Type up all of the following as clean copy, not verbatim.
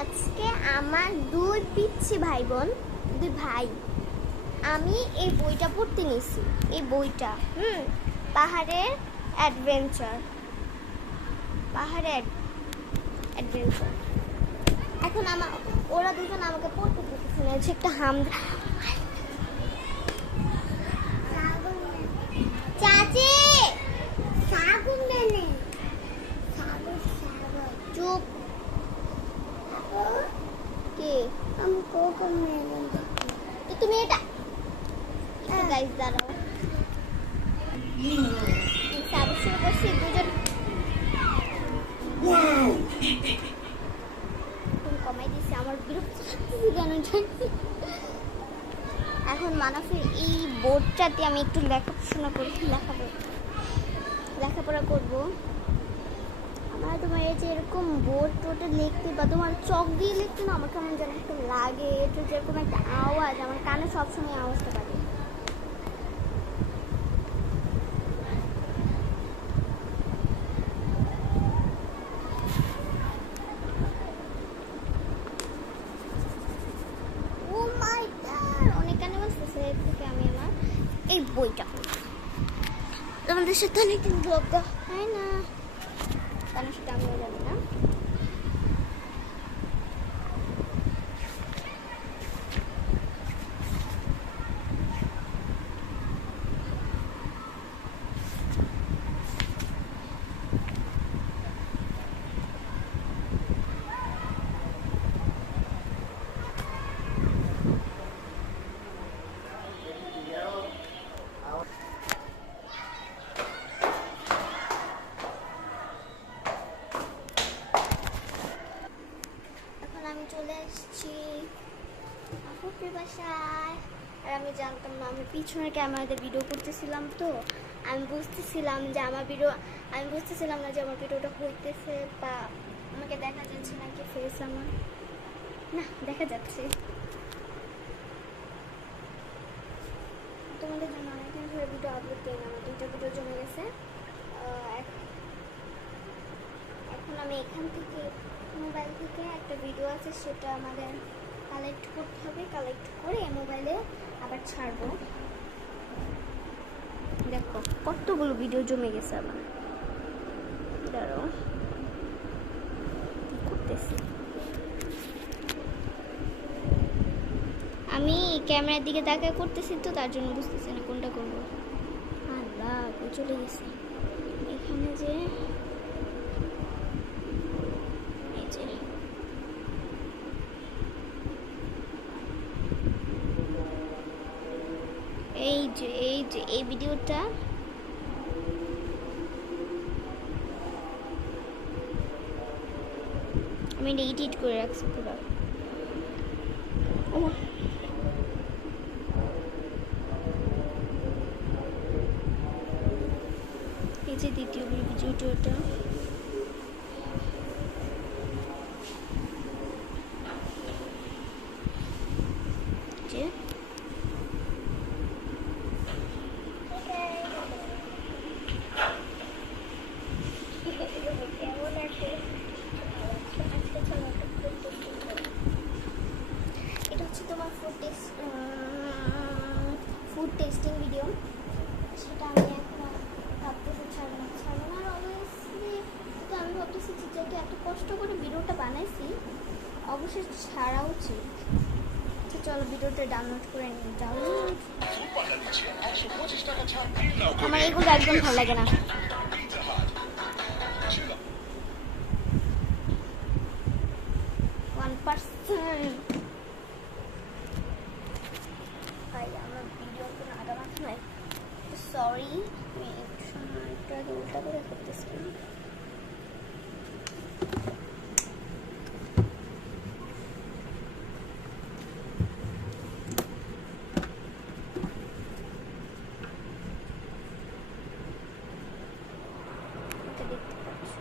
আজকে আমার দুই পিচ্ছি ভাই বোন, দুই ভাই, আমি এই বইটা পড়তে নিছি। এই বইটা পাহাড়ের অ্যাডভেঞ্চার, পাহাড়ের অ্যাডভেঞ্চার। এখন ওরা দুজন আমাকে পড়তে দিতেছে না, হচ্ছে একটা চাচি চুপ কে তো তুমি এটা গাইস দাঁড়াও, শুরু করছি দুজন কমাই দিচ্ছে আমার বিরক্ত কেন। এখন মানসের এই বোর্ডটাতে আমি একটু লেখাপড়া করবো। আমার তোমার এই যে এরকম বোর্ড টোটে লিখতে বা তোমার চক দিয়ে লিখতে না আমার কেমন যেন একটা লাগে, একটু যেরকম একটা আওয়াজ আমার কানে সবসময় আওয়াজটা পাবে। অনেক কানে বলতেছে থেকে আমি আমার এই বইটা তোমাদের সাথে অনেকদিন দরকার হয় না, কারণ সেটা আমিও জানি না। আমি চলে এসেছি আপুর বাসায়, আর আমি জানতাম না, আমি পিছনে ক্যামেরাতে ভিডিও করতেছিলাম, তো আমি বুঝতেছিলাম না যে আমার ভিডিওটা হইতেছে বা আমাকে দেখা যাচ্ছে নাকি ফেস আমার না দেখা যাচ্ছে। তোমাদের জন্য অনেকদিন ধরে ভিডিও আপলোড করি না, আমার 2টা ভিডিও জমে গেছে। এখন আমি এখান থেকে মোবাইল থেকে একটা ভিডিও আছে সেটা আমাদের কালেক্ট করতে হবে, কালেক্ট করে মোবাইলে আবার ছাড়বো। দেখো কতগুলো ভিডিও জমে গেছে আমার, দাঁড়াও করতেছি। আমি ক্যামেরার দিকে তাকিয়ে করতেছি তো তার জন্য বুঝতেছি না কোনটা করবো। আল্লাহ চলে গেছে এখানে যে এই ভিডিওটা আমি এডিট করে রাখছি পুরো। এই যে দ্বিতীয় ভিডিওটা ফুড টেস্টিং ভিডিও, সেটা আমি এখন ভাবতেছি ছাড়বো না অবভিয়াসলি। তো আমি ভাবতেছি যেহেতু এত কষ্ট করে ভিডিওটা বানাইছি অবশ্যই ছাড়া উচিত। তো চলো ভিডিওটা ডাউনলোড করে নিই। আমার এগুলো একদম ভালো লাগে না। সরি আমি একটু সময়টা উল্টা করে করতেছিলাম। দেখতে পাচ্ছ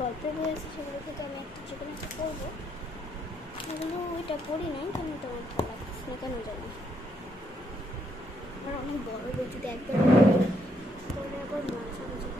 গল্পের বই আছে সেগুলো থেকে আমি একটা যে কোনো একটা পড়বো। এগুলো ওইটা পড়ি নাই, কেন তোমার ভালো লাগছে না কেন জানি। আমার অনেক বড় বই, যদি একবার পড়লে আবার মজা মজা